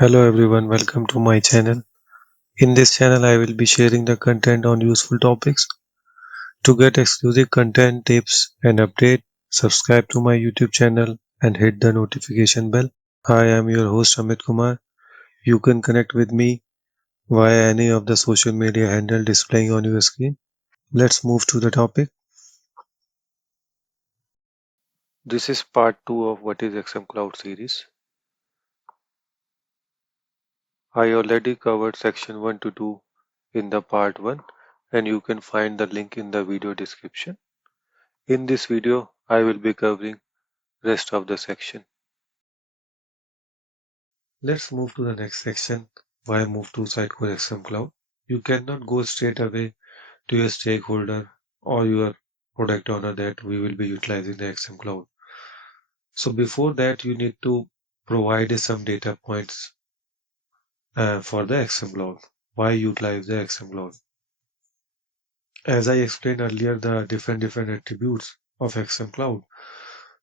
Hello everyone, welcome to my channel. In this channel, I will be sharing the content on useful topics. To get exclusive content, tips, and update, subscribe to my YouTube channel and hit the notification bell. Hi, I am your host Amit Kumar. You can connect with me via any of the social media handle displaying on your screen. Let's move to the topic. This is part 2 of What is XM Cloud series. I already covered section 1 to 2 in the part 1 and you can find the link in the video description. In this video, I will be covering rest of the section. Let's move to the next section. Why move to Sitecore XM Cloud? You cannot go straight away to your stakeholder or your product owner that we will be utilizing the XM Cloud. So before that, you need to provide some data points for the XM Cloud. Why utilize the XM Cloud? As I explained earlier, the different attributes of XM Cloud.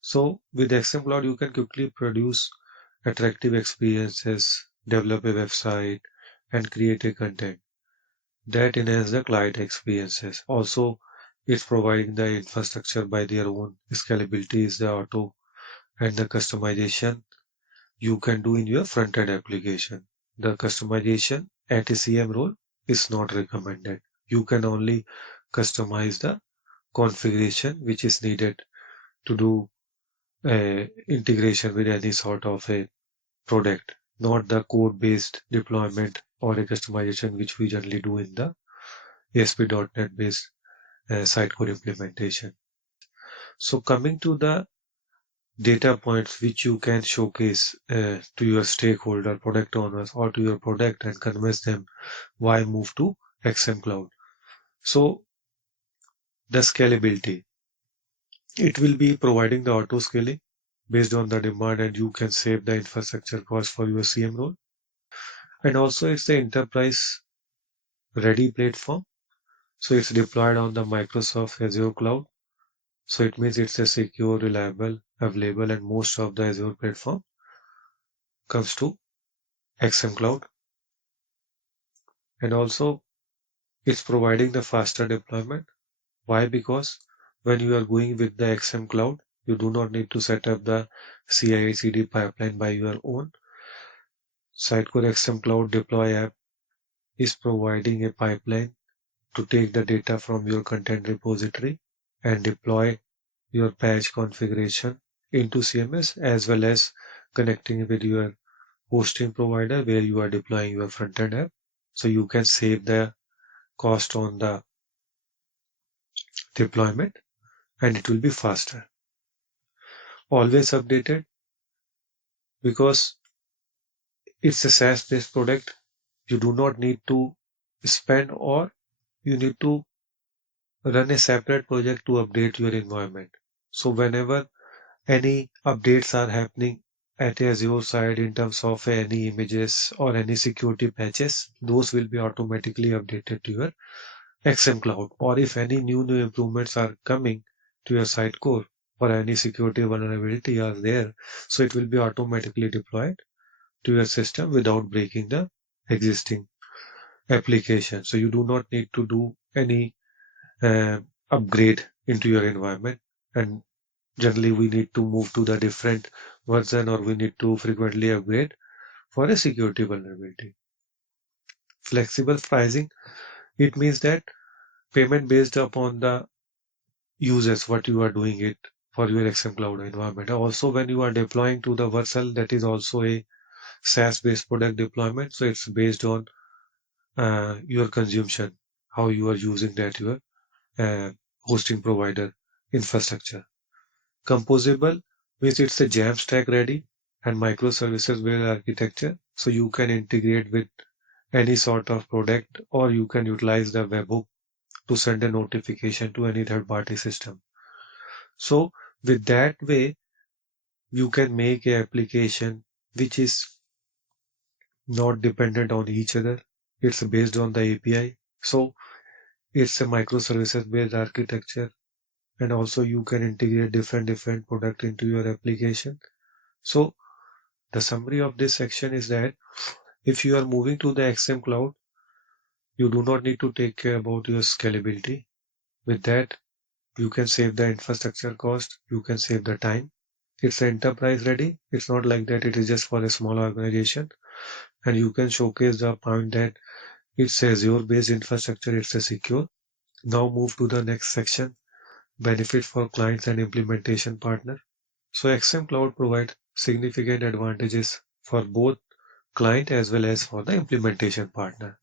So with XM Cloud, you can quickly produce attractive experiences, develop a website, and create a content that enhance the client experiences. Also, it's providing the infrastructure by their own. Scalability is the auto and the customization you can do in your front-end application. The customization at a CM role is not recommended. You can only customize the configuration which is needed to do integration with any sort of a product, not the code-based deployment or a customization which we generally do in the ASP.NET based Sitecore implementation. So coming to the data points which you can showcase to your stakeholder, product owners, or to your product and convince them why move to XM Cloud. So the scalability, it will be providing the auto scaling based on the demand and you can save the infrastructure cost for your CM role. And also it's the enterprise ready platform. So it's deployed on the Microsoft Azure cloud. So it means it's a secure, reliable, available, and most of the Azure platform comes to XM Cloud. And also it's providing the faster deployment. Why? Because when you are going with the XM Cloud, you do not need to set up the CI/CD pipeline by your own. Sitecore XM Cloud Deploy app is providing a pipeline to take the data from your content repository and deploy your patch configuration into CMS as well as connecting with your hosting provider where you are deploying your front-end app. So you can save the cost on the deployment and it will be faster. Always updated because it's a SaaS-based product. You do not need to spend or you need to run a separate project to update your environment. So whenever any updates are happening at Azure side in terms of any images or any security patches, those will be automatically updated to your XM Cloud. Or if any new improvements are coming to your site core or any security vulnerability are there, so it will be automatically deployed to your system without breaking the existing application. So you do not need to do any uh, upgrade into your environment. And generally, we need to move to the different version or we need to frequently upgrade for a security vulnerability. Flexible pricing, it means that payment based upon the users, what you are doing it for your XM Cloud environment. Also, when you are deploying to the Vercel, that is also a SaaS based product deployment. So it's based on your consumption, how you are using that your uh, hosting provider infrastructure. Composable means it's a Jamstack ready and microservices based architecture. So you can integrate with any sort of product or you can utilize the webhook to send a notification to any third party system. So with that way, you can make a application which is not dependent on each other. It's based on the API. So it's a microservices based architecture and also you can integrate different product into your application. So The summary of this section is that if you are moving to the XM Cloud, you do not need to take care about your scalability. With that, you can save the infrastructure cost, you can save the time. It's enterprise ready. It's not like that it is just for a small organization. And you can showcase the point that it's Azure based infrastructure, it's a secure. Now move to the next section, benefit for clients and implementation partner. So XM Cloud provides significant advantages for both client as well as for the implementation partner.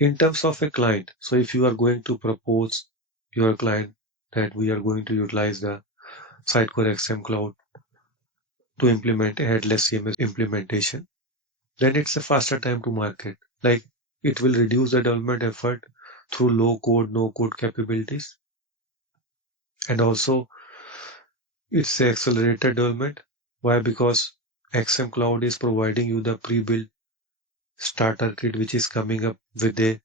In terms of a client, so if you are going to propose your client that we are going to utilize the Sitecore XM Cloud to implement a headless CMS implementation, then it's a faster time to market. Like it will reduce the development effort through low code, no code capabilities. And also it's a accelerated development. Why? Because XM Cloud is providing you the pre-built starter kit, which is coming up with a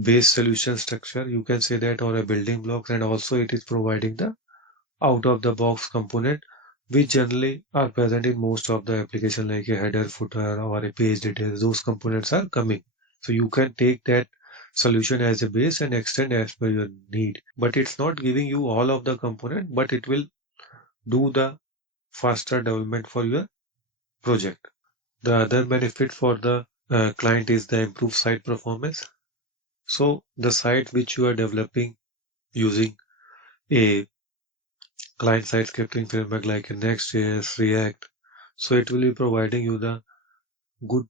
base solution structure. You can say that, or a building blocks. And also it is providing the out of the box component, which generally are present in most of the application like a header, footer, or a page details. Those components are coming. So you can take that solution as a base and extend as per your need. But it's not giving you all of the component, but it will do the faster development for your project. The other benefit for the client is the improved site performance. So the site which you are developing using a client-side scripting framework like a Next.js, React, so it will be providing you the good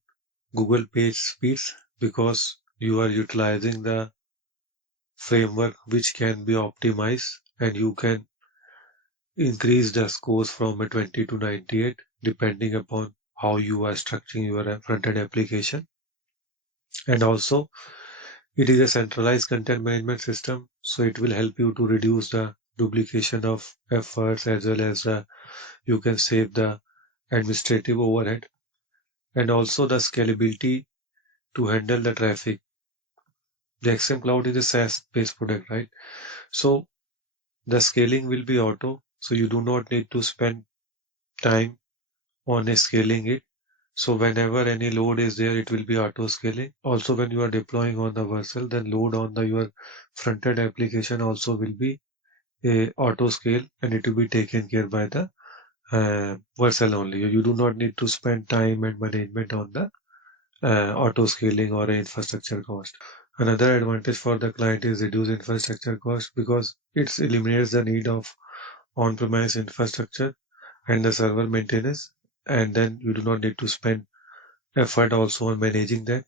Google page speeds because you are utilizing the framework which can be optimized and you can increase the scores from a 20 to 98 depending upon how you are structuring your front-end application. And also it is a centralized content management system, so it will help you to reduce the duplication of efforts as well as you can save the administrative overhead and also the scalability to handle the traffic. The XM Cloud is a SaaS-based product, right? So the scaling will be auto, so you do not need to spend time on scaling it. So whenever any load is there, it will be auto scaling. Also, when you are deploying on the Vercel, then load on the your front-end application also will be a auto scale and it will be taken care by the Vercel only. You do not need to spend time and management on the auto scaling or infrastructure cost. Another advantage for the client is reduced infrastructure cost because it eliminates the need of on-premise infrastructure and the server maintenance, and then you do not need to spend effort also on managing that.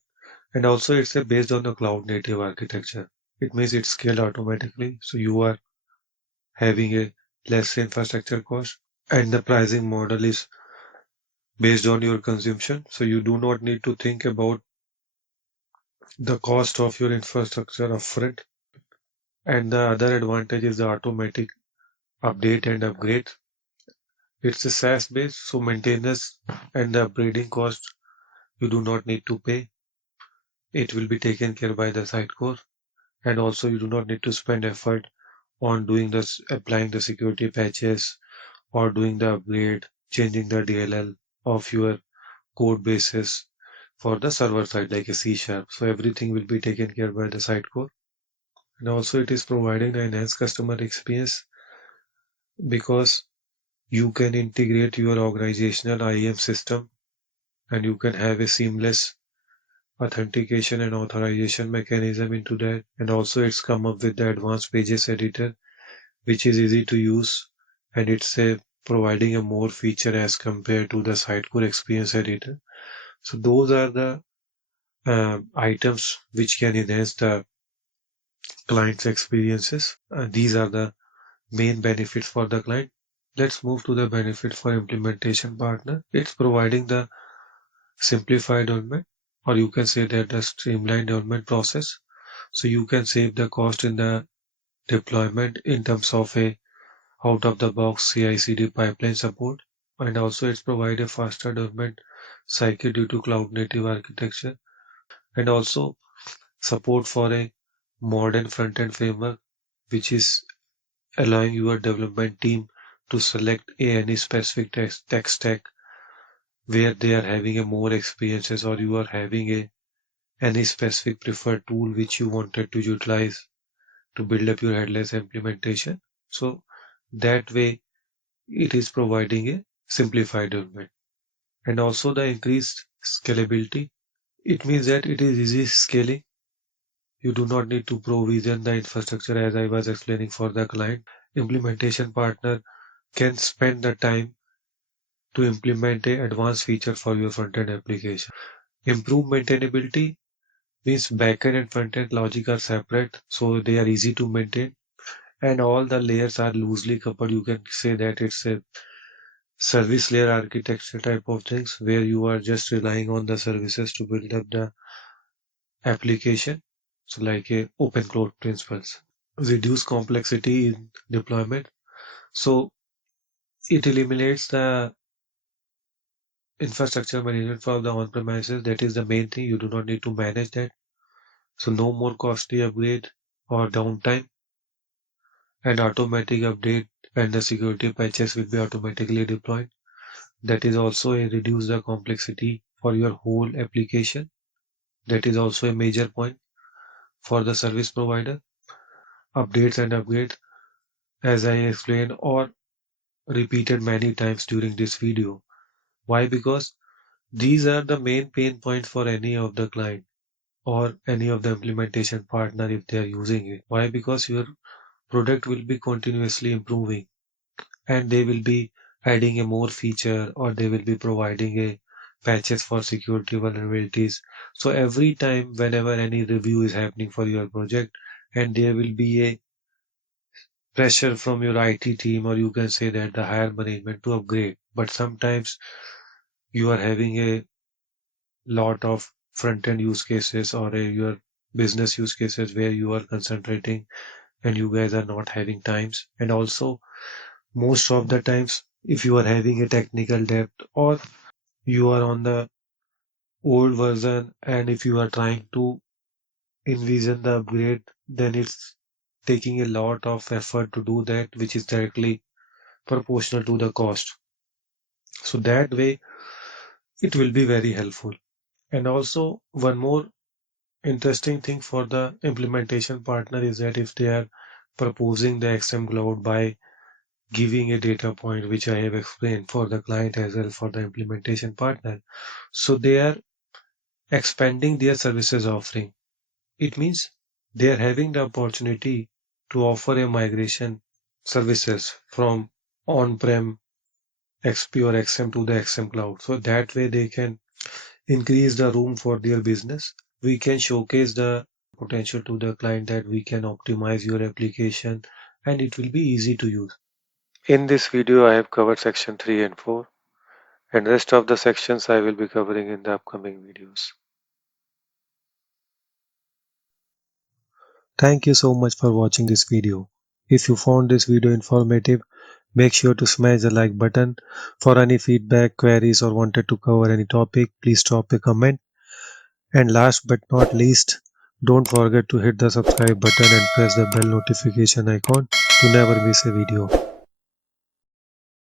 And also, it's based on the cloud native architecture. It means it's scaled automatically, so you are having a less infrastructure cost, and the pricing model is based on your consumption, so you do not need to think about the cost of your infrastructure upfront. And the other advantage is the automatic update and upgrade. It's a SaaS based, so maintenance and the upgrading cost you do not need to pay. It will be taken care by the Sitecore, and also you do not need to spend effort on doing this, applying the security patches or doing the upgrade, changing the DLL of your code bases for the server side like a C sharp. So everything will be taken care by the Sitecore. And also it is providing the enhanced customer experience because you can integrate your organizational IAM system and you can have a seamless authentication and authorization mechanism into that. And also it's come up with the advanced pages editor, which is easy to use and it's providing a more feature as compared to the Sitecore Experience Editor. So those are the items which can enhance the client's experiences. These are the main benefits for the client. Let's move to the benefit for implementation partner. It's providing the simplified development, or you can say that the streamlined development process. So you can save the cost in the deployment in terms of a out of the box CI/CD pipeline support, and also it's provide a faster development cycle due to cloud native architecture, and also support for a modern front end framework, which is allowing your development team to select any specific tech stack where they are having a more experiences, or you are having any specific preferred tool which you wanted to utilize to build up your headless implementation. So that way it is providing a simplified development. And also the increased scalability. It means that it is easy scaling. You do not need to provision the infrastructure as I was explaining for the client. Implementation partner can spend the time to implement a advanced feature for your front-end application. Improve maintainability means backend and front-end logic are separate, so they are easy to maintain, and all the layers are loosely coupled. You can say that it's a service layer architecture type of things where you are just relying on the services to build up the application. So like a open cloud principles. Reduce complexity in deployment. So it eliminates the infrastructure management for the on-premises. That is the main thing. You do not need to manage that. So no more costly upgrade or downtime, and automatic update and the security patches will be automatically deployed. That is also a reduce the complexity for your whole application. That is also a major point for the service provider. Updates and upgrades, as I explained or repeated many times during this video. Why? Because these are the main pain points for any of the client or any of the implementation partner if they are using it. Why? Because your product will be continuously improving, and they will be adding a more feature, or they will be providing a patches for security vulnerabilities. So every time whenever any review is happening for your project, and there will be a pressure from your IT team, or you can say that the higher management to upgrade. But sometimes you are having a lot of front end use cases, or your business use cases where you are concentrating and you guys are not having times. And also most of the times if you are having a technical debt, or you are on the old version, and if you are trying to envision the upgrade, then it's taking a lot of effort to do that, which is directly proportional to the cost. So that way it will be very helpful. And also one more interesting thing for the implementation partner is that if they are proposing the XM Cloud by giving a data point, which I have explained for the client as well for the implementation partner, so they are expanding their services offering. It means they are having the opportunity to offer a migration services from on-prem XP or XM to the XM Cloud. So that way they can increase the room for their business. We can showcase the potential to the client that we can optimize your application and it will be easy to use. In this video, I have covered section 3 and 4, and rest of the sections I will be covering in the upcoming videos. Thank you so much for watching this video. If you found this video informative, make sure to smash the like button. For any feedback, queries, or wanted to cover any topic, please drop a comment. And last but not least, don't forget to hit the subscribe button and press the bell notification icon to never miss a video.